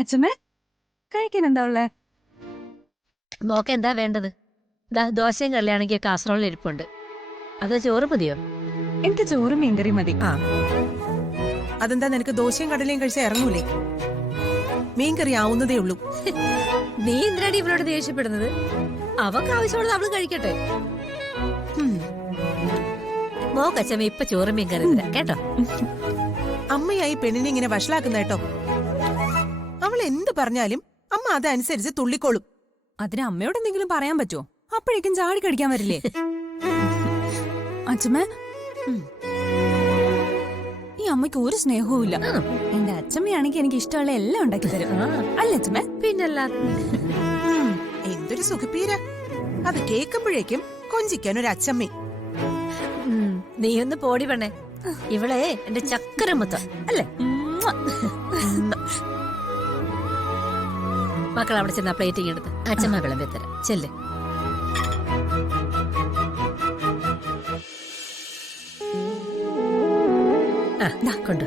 അച്ഛമ്മേ കഴിക്കാൻ എന്താ ഉള്ളേ? മോക്ക് എന്താ വേണ്ടത്? ദോശയും കല്യാണെങ്കിൽ കാസറോളിൽ ഇരിപ്പുണ്ട്. അത് ചോറ് മതിയോ? എനിക്ക് ചോറും മീൻകറി മതി. ആ അതെന്താ നിനക്ക് ദോശയും കടലയും കഴിച്ചാൽ ഇറങ്ങൂലേ? മീൻകറി ആവുന്നതേ ഉള്ളൂ. നീ എന്തിനാണ് ഇവളോട് ദേഷ്യപ്പെടുന്നത്? അവക്ക് ആവശ്യമുള്ളത് അവള് കഴിക്കട്ടെ. മോക്കച്ചമ്മ ഇപ്പൊ ചോറും മീൻകറി കേട്ടോ. അമ്മയായി പെണ്ണിനെ ഇങ്ങനെ വഷളാക്കുന്ന കേട്ടോ. അവൾ എന്ത് പറഞ്ഞാലും അമ്മ അതനുസരിച്ച് തുള്ളിക്കോളും. അതിന് അമ്മയോട് എന്തെങ്കിലും പറയാൻ പറ്റുമോ? അപ്പോഴേക്കും ചാടി കടിക്കാൻ വരില്ലേ? അച്ഛമ്മേ, ഈ അമ്മയ്ക്ക് ഒരു സ്നേഹവും ഇല്ല. എന്റെ അച്ഛമ്മയാണെങ്കിൽ എനിക്ക് ഇഷ്ടമുള്ള എല്ലാം ഉണ്ടാക്കി തരും. അല്ല അച്ഛമ്മേ? പിന്നല്ലാതെ എന്തൊരു സുഖപ്പീര. അത് കേൾക്കുമ്പോഴേക്കും കൊഞ്ചിക്കാൻ ഒരു അച്ഛമ്മ. നീ ഒന്ന് പോടി പെണ്ണേ. ഇവളെ എന്റെ ചക്കരമുത്ത അല്ലേ? മക്കൾ അവിടെ ചെന്ന പ്ലേറ്റിങ് എടുത്ത് അച്ഛമ്മ വിളമ്പി തരാം. ചെല്ല്. കൊണ്ടു